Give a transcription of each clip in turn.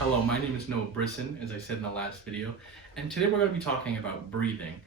Hello, my name is Noah Brisson, as I said in the last video, and today we're going to be talking about breathing.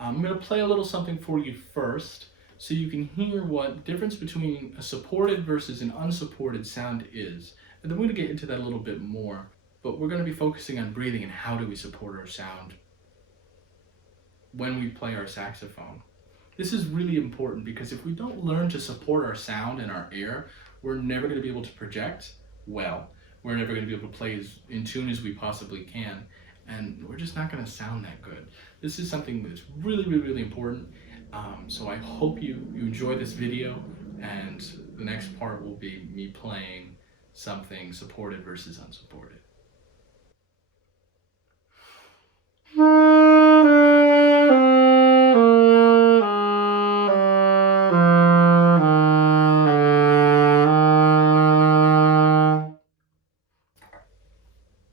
I'm going to play a little something for you first, so you can hear what the difference between a supported versus an unsupported sound is, and then we're going to get into that a little bit more, but we're going to be focusing on breathing and how do we support our sound when we play our saxophone. This is really important because if we don't learn to support our sound and our air, we're never going to be able to project well. We're never going to be able to play as in tune as we possibly can, and we're just not going to sound that good. This is something that's really important. So I hope you enjoy this video, and the next part will be me playing something supported versus unsupported.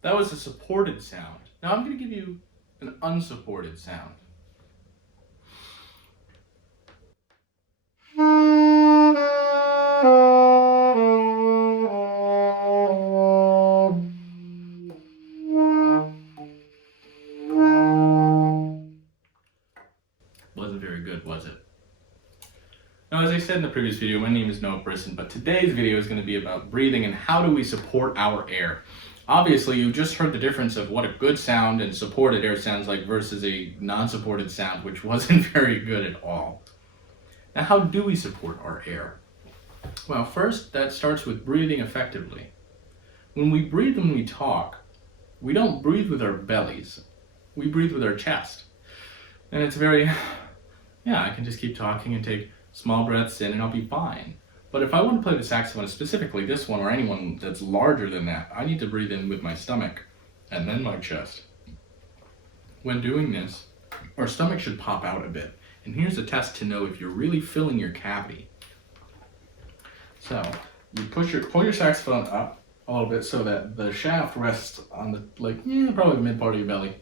That was a supported sound. Now I'm going to give you an unsupported sound. Wasn't very good, was it? Now, as I said in the previous video, my name is Noah Brisson, but today's video is going to be about breathing and how do we support our air. Obviously, you just heard the difference of what a good sound and supported air sounds like versus a non-supported sound, which wasn't very good at all. Now, how do we support our air? Well, first, that starts with breathing effectively. When we breathe when we talk, we don't breathe with our bellies. We breathe with our chest. And it's very, I can just keep talking and take small breaths in and I'll be fine. But if I want to play the saxophone, specifically this one or anyone that's larger than that, I need to breathe in with my stomach and then my chest. When doing this, our stomach should pop out a bit. And here's a test to know if you're really filling your cavity. So you pull your saxophone up a little bit so that the shaft rests on the, probably the mid part of your belly.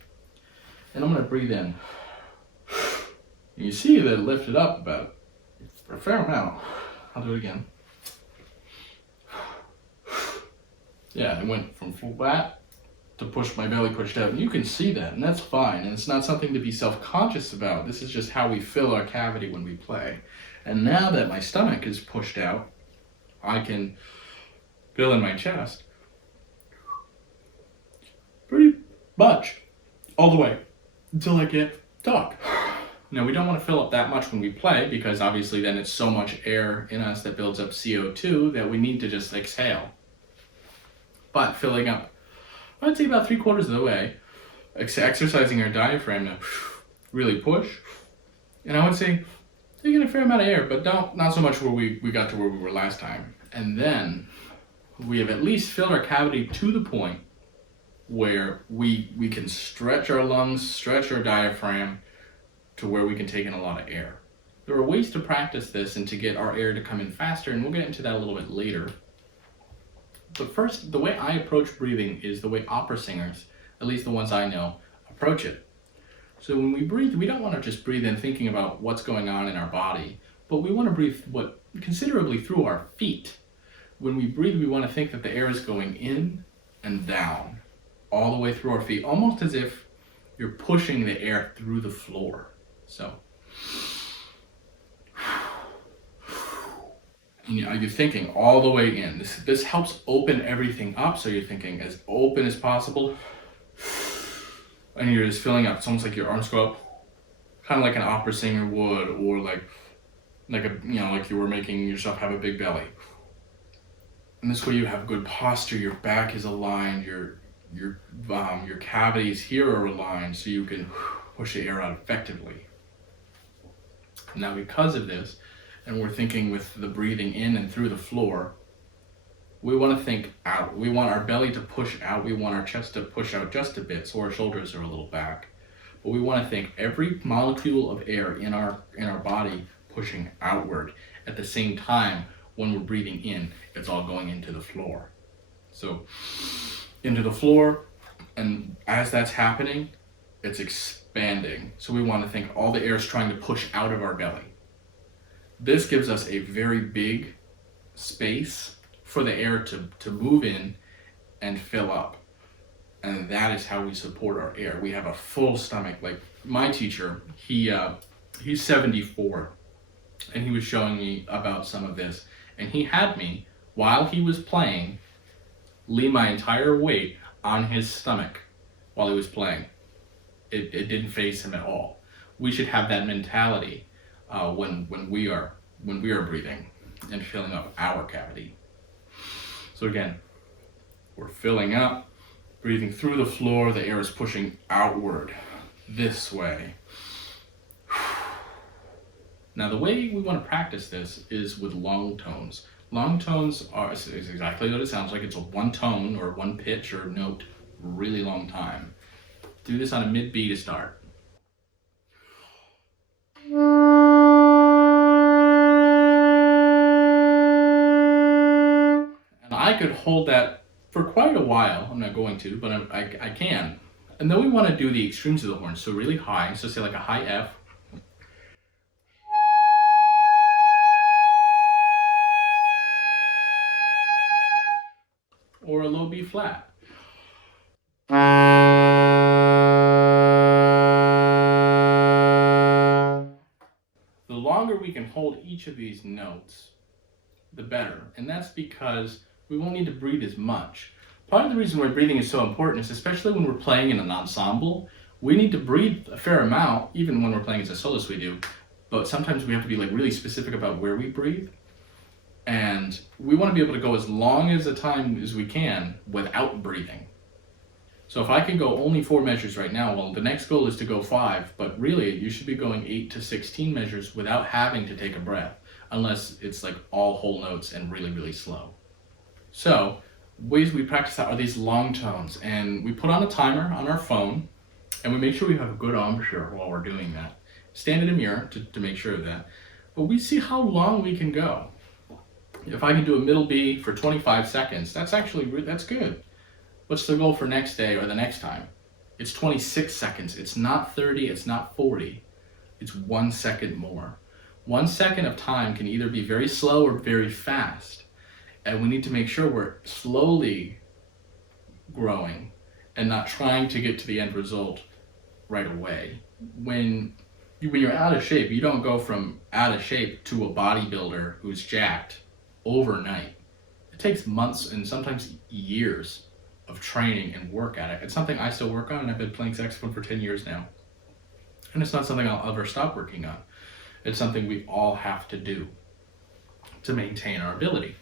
And I'm going to breathe in. And you see that it lifted up about a fair amount. I'll do it again. Yeah, it went from flat to push my belly pushed out. And you can see that, and that's fine. And it's not something to be self-conscious about. This is just how we fill our cavity when we play. And now that my stomach is pushed out, I can fill in my chest pretty much all the way until I get talk. Now, we don't want to fill up that much when we play because obviously then it's so much air in us that builds up CO2 that we need to just exhale. But filling up, I'd say about 3/4 of the way, exercising our diaphragm to really push. And I would say taking a fair amount of air, but not so much where we got to where we were last time. And then we have at least filled our cavity to the point where we can stretch our lungs, stretch our diaphragm, to where we can take in a lot of air. There are ways to practice this and to get our air to come in faster, and we'll get into that a little bit later. But first, the way I approach breathing is the way opera singers, at least the ones I know, approach it. So when we breathe, we don't want to just breathe in thinking about what's going on in our body, but we want to breathe considerably through our feet. When we breathe, we want to think that the air is going in and down, all the way through our feet, almost as if you're pushing the air through the floor. So, and you're thinking all the way in. This helps open everything up, so you're thinking as open as possible, and you're just filling up. It's almost like your arms go up, kind of like an opera singer would, or like you were making yourself have a big belly. And this way you have good posture. Your back is aligned. Your cavities here are aligned, so you can push the air out effectively. Now, because of this, and we're thinking with the breathing in and through the floor, we want to think out. We want our belly to push out. We want our chest to push out just a bit, so our shoulders are a little back. But we want to think every molecule of air in our body pushing outward. At the same time, when we're breathing in, it's all going into the floor. So into the floor, and as that's happening, it's expanding. So we want to think all the air is trying to push out of our belly. This gives us a very big space for the air to move in and fill up. And that is how we support our air. We have a full stomach. Like my teacher, he's 74, and he was showing me about some of this. And he had me, while he was playing, lean my entire weight on his stomach while he was playing. It didn't faze him at all. We should have that mentality when we are breathing and filling up our cavity. So again, we're filling up, breathing through the floor. The air is pushing outward this way. Now the way we want to practice this is with long tones. Long tones is exactly what it sounds like. It's a one tone or one pitch or note, really long time. Do this on a mid-B to start. And I could hold that for quite a while. I'm not going to, but I can. And then we want to do the extremes of the horn, so really high. So say like a high F. Or a low B flat. The longer we can hold each of these notes, the better. And that's because we won't need to breathe as much. Part of the reason why breathing is so important is especially when we're playing in an ensemble, we need to breathe a fair amount, even when we're playing as a soloist we do, but sometimes we have to be like really specific about where we breathe. And we want to be able to go as long as the time as we can without breathing. So if I can go only 4 measures right now, well, the next goal is to go 5, but really you should be going 8 to 16 measures without having to take a breath, unless it's like all whole notes and really, really slow. So ways we practice that are these long tones, and we put on a timer on our phone, and we make sure we have a good embouchure while we're doing that. Stand in a mirror to make sure of that, but we see how long we can go. If I can do a middle B for 25 seconds, that's good. What's the goal for next day or the next time? It's 26 seconds. It's not 30, it's not 40. It's 1 second more. 1 second of time can either be very slow or very fast. And we need to make sure we're slowly growing and not trying to get to the end result right away. When you're out of shape, you don't go from out of shape to a bodybuilder who's jacked overnight. It takes months and sometimes years of training and work at it. It's something I still work on, and I've been playing saxophone for 10 years now. And it's not something I'll ever stop working on. It's something we all have to do to maintain our ability.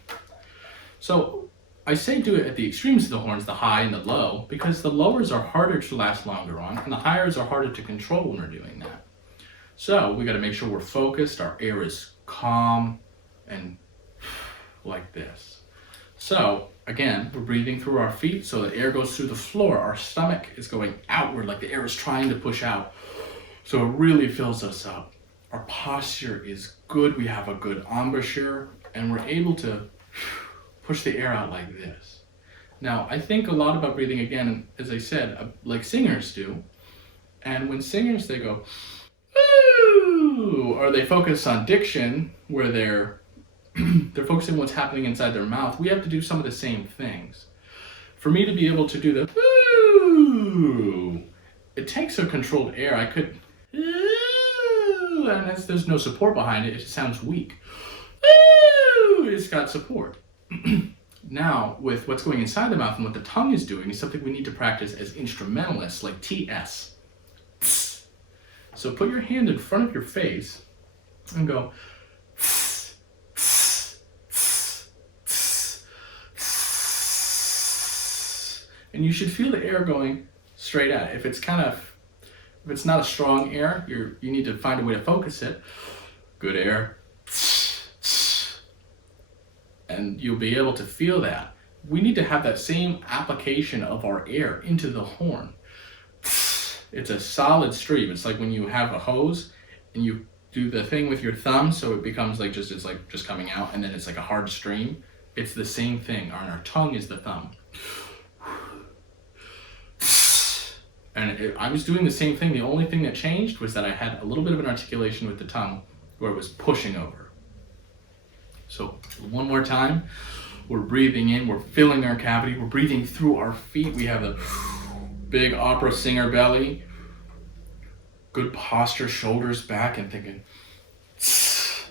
So I say do it at the extremes of the horns, the high and the low, because the lowers are harder to last longer on, and the highers are harder to control when we're doing that. So we got to make sure we're focused, our air is calm, and like this. So again, we're breathing through our feet, so the air goes through the floor. Our stomach is going outward, like the air is trying to push out. So it really fills us up. Our posture is good. We have a good embouchure, and we're able to push the air out like this. Now, I think a lot about breathing, again, as I said, like singers do. And when singers, they go, ooh, or they focus on diction, where they're focusing on what's happening inside their mouth. We have to do some of the same things. For me to be able to do the ooh, it takes a controlled air. I could, ooh, and as there's no support behind it, it sounds weak. Ooh, it's got support. Now, with what's going inside the mouth and what the tongue is doing is something we need to practice as instrumentalists, like TS. So put your hand in front of your face and go, and you should feel the air going straight at it. If it's not a strong air, you need to find a way to focus it. Good air. And you'll be able to feel that. We need to have that same application of our air into the horn. It's a solid stream. It's like when you have a hose and you do the thing with your thumb, so it becomes like it's like just coming out, and then it's like a hard stream. It's the same thing. Our tongue is the thumb. And I was doing the same thing. The only thing that changed was that I had a little bit of an articulation with the tongue where it was pushing over. So one more time, we're breathing in, we're filling our cavity, we're breathing through our feet. We have the big opera singer belly, good posture, shoulders back, and thinking.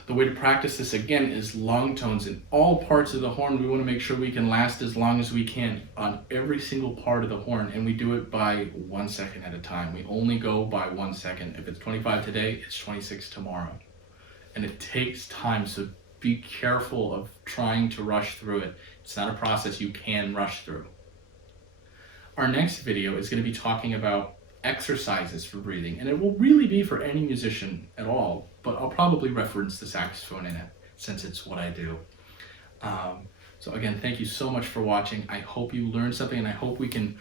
The way to practice this again is long tones in all parts of the horn. We want to make sure we can last as long as we can on every single part of the horn, and we do it by 1 second at a time. We only go by 1 second. If it's 25 today, it's 26 tomorrow. And it takes time, so be careful of trying to rush through it. It's not a process you can rush through. Our next video is going to be talking about exercises for breathing, and it will really be for any musician at all, but I'll probably reference the saxophone in it since it's what I do. So again, thank you so much for watching. I hope you learned something, and I hope we can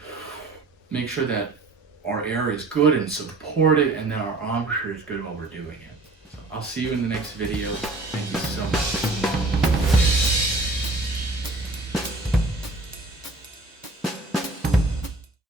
make sure that our air is good and supported, and that our embouchure is good while we're doing it. So I'll see you in the next video. Thank you so much.